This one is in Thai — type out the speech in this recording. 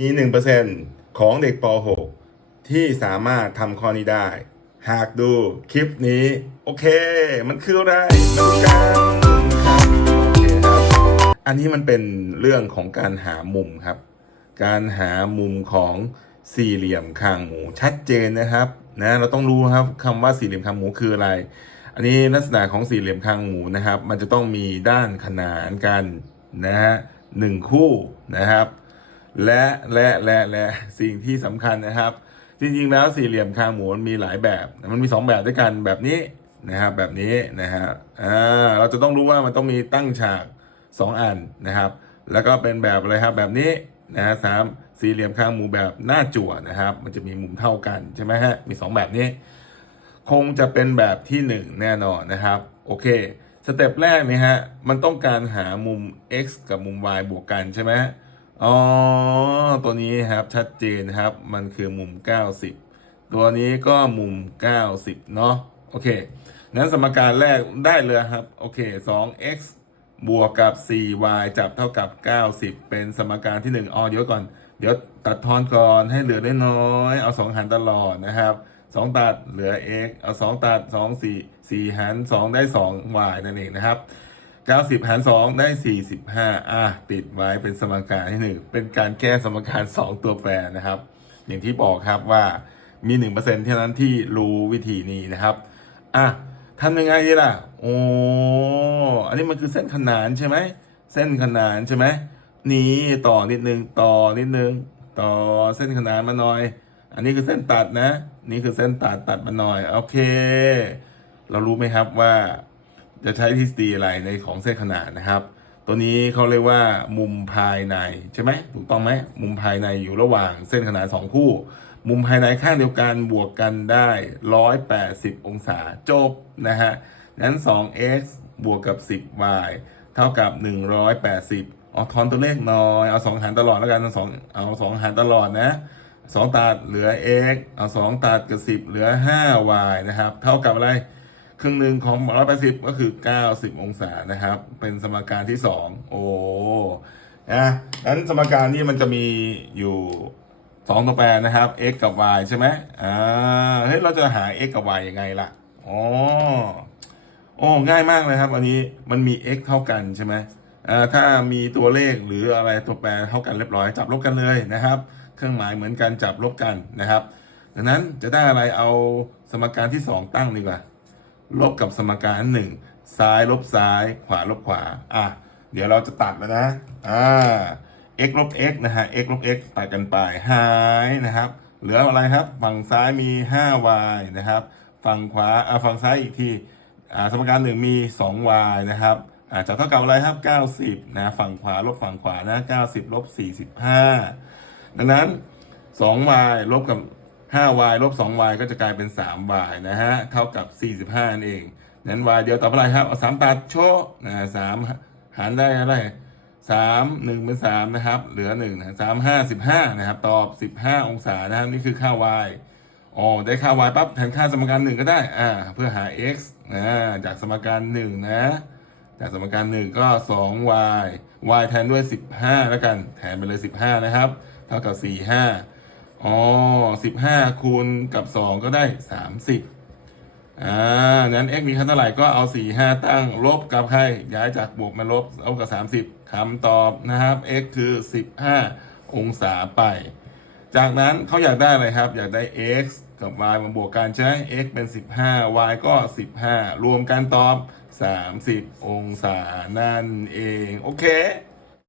มีหนึ่งเปอร์เซ็นของเด็กป .6 ที่สามารถทำข้อนี้ได้ หากดูคลิปนี้ โอเค มันคืออะไรมาดูกันครับโอเคครับอันนี้มันเป็นเรื่องของการหามุมครับ การหามุมของสี่เหลี่ยมคางหมูชัดเจนนะครับนะเราต้องรู้ครับคำว่าสี่เหลี่ยมคางหมูคืออะไร อันนี้ลักษณะของสี่เหลี่ยมคางหมูนะครับ มันจะต้องมีด้านขนานกันนะฮะหนึ่งคู่นะครับ และและและและสิ่งที่สำคัญนะครับ จริงๆ แล้วสี่เหลี่ยมคางหมูมันมีหลายแบบ มันมีสองแบบด้วยกันแบบนี้นะครับแบบนี้นะฮะอ่าเราจะต้องรู้ว่ามันต้องมีตั้งฉากสองอันนะครับ แล้วก็เป็นแบบอะไรครับแบบนี้นะฮะสามสี่เหลี่ยมคางหมูแบบหน้าจั่วนะครับ มันจะมีมุมเท่ากันใช่ไหมฮะมีสองแบบนี้ คงจะเป็นแบบที่หนึ่งแน่นอนนะครับโอเคสเต็ปแรกนี่ฮะมันต้องการหามุม x กับมุม y บวกกันใช่ไหม อ๋อ ตัวนี้ครับชัดเจนครับ มันคือมุม 90 ตัวนี้ก็มุม 90 เนาะโอเคนั้นสมการแรกได้เลยครับ โอเค 2x บวกกับ 4y จับเท่ากับ 90 เป็นสมการที่1อ๋อเดี๋ยวก่อน เดี๋ยวตัดทอนก่อนให้เหลือได้น้อย เอา 2 หารตลอดนะครับ 2 ตัดเหลือ x เอา 2 ตัด 2 4 4 หาร 2 ได้ 2y นั่นเองนะครับ 90หาร2ได้45อะปิดไว้เป็นสมการที่1เป็นการแก้สมการ2ตัวแปรนะครับ อย่างที่บอกครับว่ามี1%เปอร์เซ็นเท่านั้นที่รู้วิธีนี้นะครับอะทำยังไงดีล่ะโอ้อันนี้มันคือเส้นขนานใช่ไหมเส้นขนานใช่ไหมนี่ต่อนิดนึงต่อนิดนึงต่อเส้นขนานมาหน่อย อันนี้คือเส้นตัดนะ นี่คือเส้นตัดตัดมาหน่อยโอเค เรารู้ไหมครับว่า จะใช้ทฤษฎีอะไรในของเส้นขนานนะครับ ตัวนี้เขาเรียกว่ามุมภายในใช่ไหมถูกต้องไหมมุมภายในอยู่ระหว่างเส้นขนานสองคู่ มุมภายในข้างเดียวกันบวกกันได้ 180 องศาจบนะฮะนั้น 2x บวกกับ 10y เท่ากับ 180เอาทอนตัวเลขน้อย เอา2หารตลอดแล้วกันเอาสองเอา2หารตลอดนะ2ตัดเหลือ x เอา2ตัดกับ 10 เหลือ 5y นะครับ เท่ากับอะไร ครึ่งหนึ่งของ180ก็คือ90องศานะครับ เป็นสมการที่2โอ้นะนั้นสมการนี้มันจะมีอยู่2ตัวแปรนะครับ x กับ y ใช่ไหมอ่าเฮ้ยเราจะหา x กับ y ยังไงล่ะอ๋อโอ้ง่ายมากเลยครับ อันนี้มันมี x เท่ากันใช่ไหมอ่าถ้ามีตัวเลขหรืออะไรตัวแปรเท่ากันเรียบร้อยจับลบกันเลยนะครับ เครื่องหมายเหมือนกันจับลบกันนะครับดังนั้นจะได้อะไรเอาสมการที่ 2 ตั้งดีกว่า ลบกับสมการหนึ่งซ้ายลบซ้าย ขวาลบขวา อะ เดี๋ยวเราจะตัดแล้วนะ อ่า x ลบ x นะฮะ x ลบ x ตัดกันไปหายนะครับ เหลืออะไรครับ ฝั่งซ้ายมี 5y นะครับ ฝั่งขวา อ่า ฝั่งซ้ายอีกที อ่า สมการหนึ่งมี 2y นะครับอ่าจะเท่ากับอะไรครับ 90 นะ ฝั่งขวาลบฝั่งขวานะ 90 ลบ 45 ดังนั้น 2y ลบกับ 5y ลบ 2y ก็จะกลายเป็น 3y นะฮะ เท่ากับ 45นั่นเอง นั้น y เดียวต่อไปอะไรครับ เอา3ตัดโชว์นะ3หารได้อะไร3 1เป็น3นะครับ เหลือ1นะ3 5 15นะครับ ตอบ 15 องศานะครับ นี่คือค่า y อ๋อ ได้ค่า y ปั๊บแทนค่าสมการ 1 ก็ได้ อ่า เพื่อหา x นะจากสมการ 1 นะ จากสมการ 1 ก็ 2y y แทนด้วย 15 แล้วกัน แทนไปเลย 15 นะครับ เท่ากับ 45 อ๋อ15คูณกับ2ก็ได้30อ่า นั้น x มีค่าเท่าไหร่ก็เอา4 5ตั้งลบกับใครย้ายจากบวกมาลบเอากับ30คำตอบนะครับ x คือ15องศาไป จากนั้นเขาอยากได้อะไรครับ อยากได้ x กับ y มาบวกกันใช่ไหม x เป็น 15 y ก็ 15 รวมกันตอบ 30 องศานั่นเอง โอเค